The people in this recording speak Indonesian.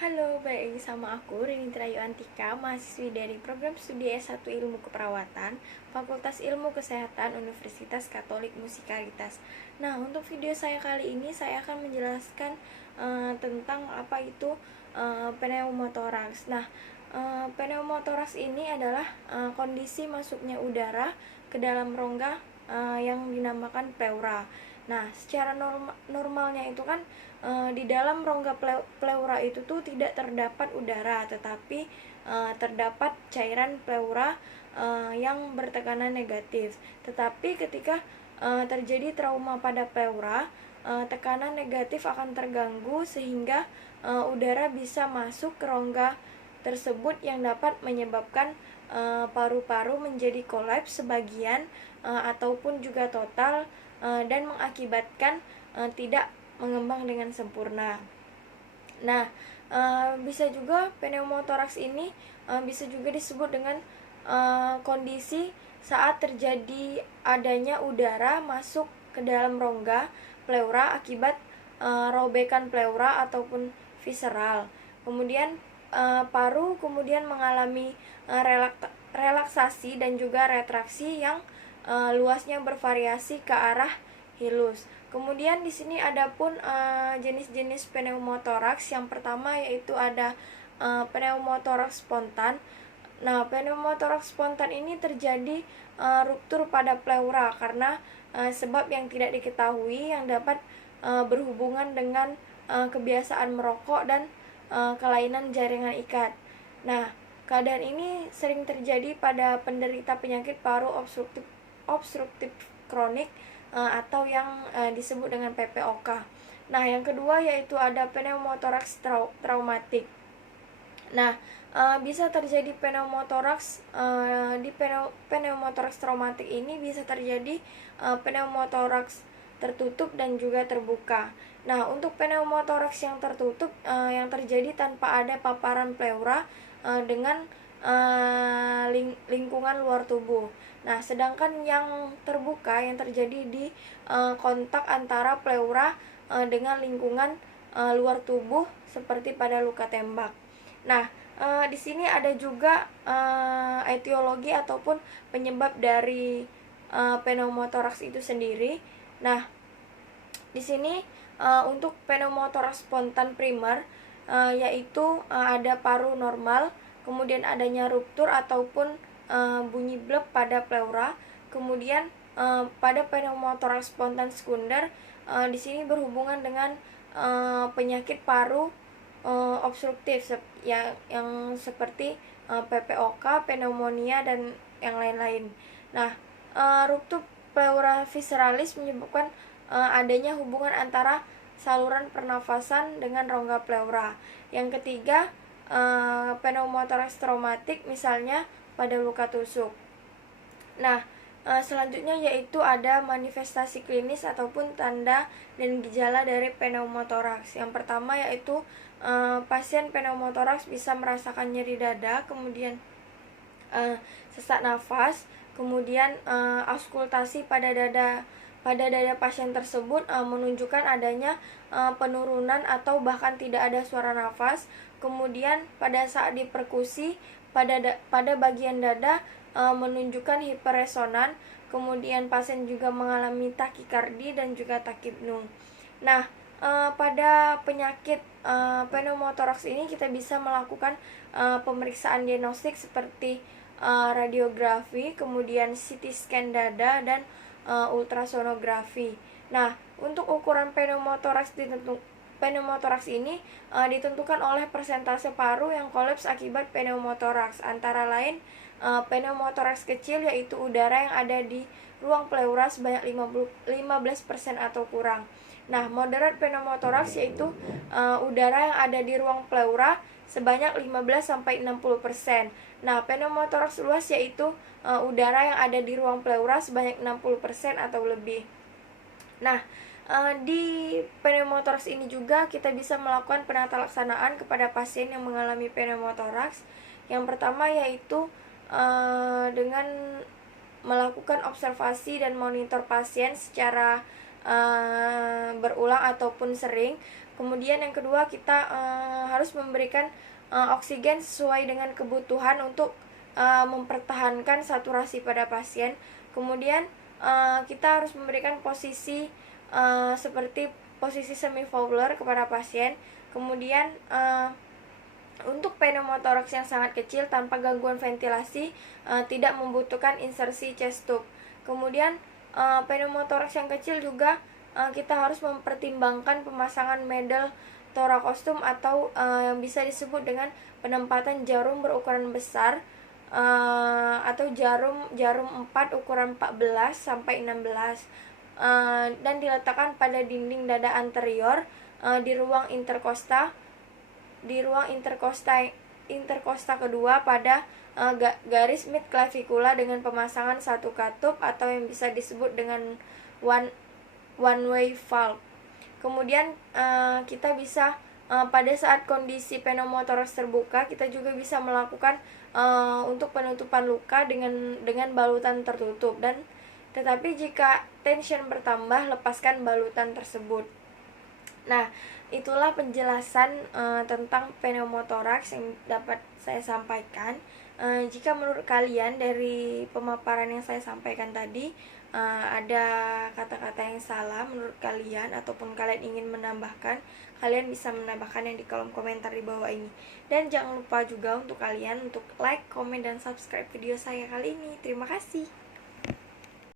Halo, balik lagi sama aku, Rini Trayu Antika, mahasiswi dari program studi S1 Ilmu Keperawatan, Fakultas Ilmu Kesehatan, Universitas Katolik Musikalitas. Nah, untuk video saya kali ini, saya akan menjelaskan tentang apa itu pneumotoraks. Nah, pneumotoraks ini adalah kondisi masuknya udara ke dalam rongga yang dinamakan pleura. Nah, secara normalnya itu kan di dalam rongga pleura itu tuh tidak terdapat udara, tetapi terdapat cairan pleura yang bertekanan negatif. Tetapi ketika terjadi trauma pada pleura, tekanan negatif akan terganggu sehingga udara bisa masuk ke rongga tersebut yang dapat menyebabkan paru-paru menjadi kolaps sebagian ataupun juga total dan mengakibatkan tidak mengembang dengan sempurna. Nah, bisa juga pneumotoraks ini bisa juga disebut dengan kondisi saat terjadi adanya udara masuk ke dalam rongga pleura akibat robekan pleura ataupun visceral. Kemudian paru kemudian mengalami relaksasi dan juga retraksi yang luasnya bervariasi ke arah hilus. Kemudian di sini ada pun jenis-jenis pneumotoraks. Yang pertama yaitu ada pneumotoraks spontan. Nah, pneumotoraks spontan ini terjadi ruptur pada pleura karena sebab yang tidak diketahui yang dapat berhubungan dengan kebiasaan merokok dan kelainan jaringan ikat. Nah, keadaan ini sering terjadi pada penderita penyakit paru obstruktif kronik atau yang disebut dengan PPOK. Nah, yang kedua yaitu ada pneumotoraks traumatik. Nah, bisa terjadi pneumotoraks di pneumotoraks traumatik ini bisa terjadi pneumotoraks tertutup dan juga terbuka. Nah, untuk pneumotoraks yang tertutup yang terjadi tanpa ada paparan pleura dengan lingkungan luar tubuh. Nah, sedangkan yang terbuka yang terjadi di kontak antara pleura dengan lingkungan luar tubuh seperti pada luka tembak. Nah, di sini ada juga etiologi ataupun penyebab dari pneumotoraks itu sendiri. Nah, di sini untuk pneumotoraks spontan primer yaitu ada paru normal, kemudian adanya ruptur ataupun bunyi blep pada pleura. Kemudian pada pneumotoraks spontan sekunder di sini berhubungan dengan penyakit paru obstruktif yang seperti PPOK, pneumonia dan yang lain-lain. Nah, ruptur pleura visceralis menyebabkan adanya hubungan antara saluran pernafasan dengan rongga pleura. Yang ketiga, pneumotoraks traumatik misalnya pada luka tusuk. Nah, selanjutnya yaitu ada manifestasi klinis ataupun tanda dan gejala dari pneumotoraks. Yang pertama yaitu pasien pneumotoraks bisa merasakan nyeri dada, kemudian sesak nafas, kemudian auskultasi pada dada pasien tersebut menunjukkan adanya penurunan atau bahkan tidak ada suara nafas. Kemudian pada saat diperkusi pada bagian dada menunjukkan hiperresonan. Kemudian pasien juga mengalami takikardi dan juga takipnu. Nah, pada penyakit pneumotoraks ini kita bisa melakukan pemeriksaan diagnostik seperti radiografi, kemudian CT scan dada dan ultrasonografi. Nah, untuk ukuran pneumotoraks ini ditentukan oleh persentase paru yang kolaps akibat pneumotoraks. Antara lain pneumotoraks kecil yaitu udara yang ada di ruang pleura sebanyak 15% atau kurang. Nah, moderat pneumotoraks yaitu udara yang ada di ruang pleura sebanyak 15-60%. Nah, pneumotoraks luas yaitu udara yang ada di ruang pleura sebanyak 60% atau lebih. Nah, di pneumotoraks ini juga kita bisa melakukan penata laksanaan kepada pasien yang mengalami pneumotoraks. Yang pertama yaitu dengan melakukan observasi dan monitor pasien secara berulang ataupun sering. Kemudian yang kedua, kita harus memberikan oksigen sesuai dengan kebutuhan untuk mempertahankan saturasi pada pasien. Kemudian kita harus memberikan posisi seperti posisi semi-fowler kepada pasien. Kemudian untuk pneumotoraks yang sangat kecil tanpa gangguan ventilasi tidak membutuhkan insersi chest tube. Kemudian pneumotoraks yang kecil juga kita harus mempertimbangkan pemasangan medal thorakostom atau yang bisa disebut dengan penempatan jarum berukuran besar atau jarum 4 ukuran 14 sampai 16 dan diletakkan pada dinding dada anterior di ruang interkosta kedua pada garis mid clavicula dengan pemasangan satu katup atau yang bisa disebut dengan one way valve. Kemudian kita bisa pada saat kondisi pneumotoraks terbuka, kita juga bisa melakukan untuk penutupan luka dengan balutan tertutup, dan tetapi jika tension bertambah, lepaskan balutan tersebut. Nah, itulah penjelasan tentang pneumotoraks yang dapat saya sampaikan. Jika menurut kalian dari pemaparan yang saya sampaikan tadi ada kata-kata yang salah menurut kalian ataupun kalian ingin menambahkan, kalian bisa menambahkan yang di kolom komentar di bawah ini. Dan jangan lupa juga untuk kalian untuk like, komen, dan subscribe video saya kali ini. Terima kasih.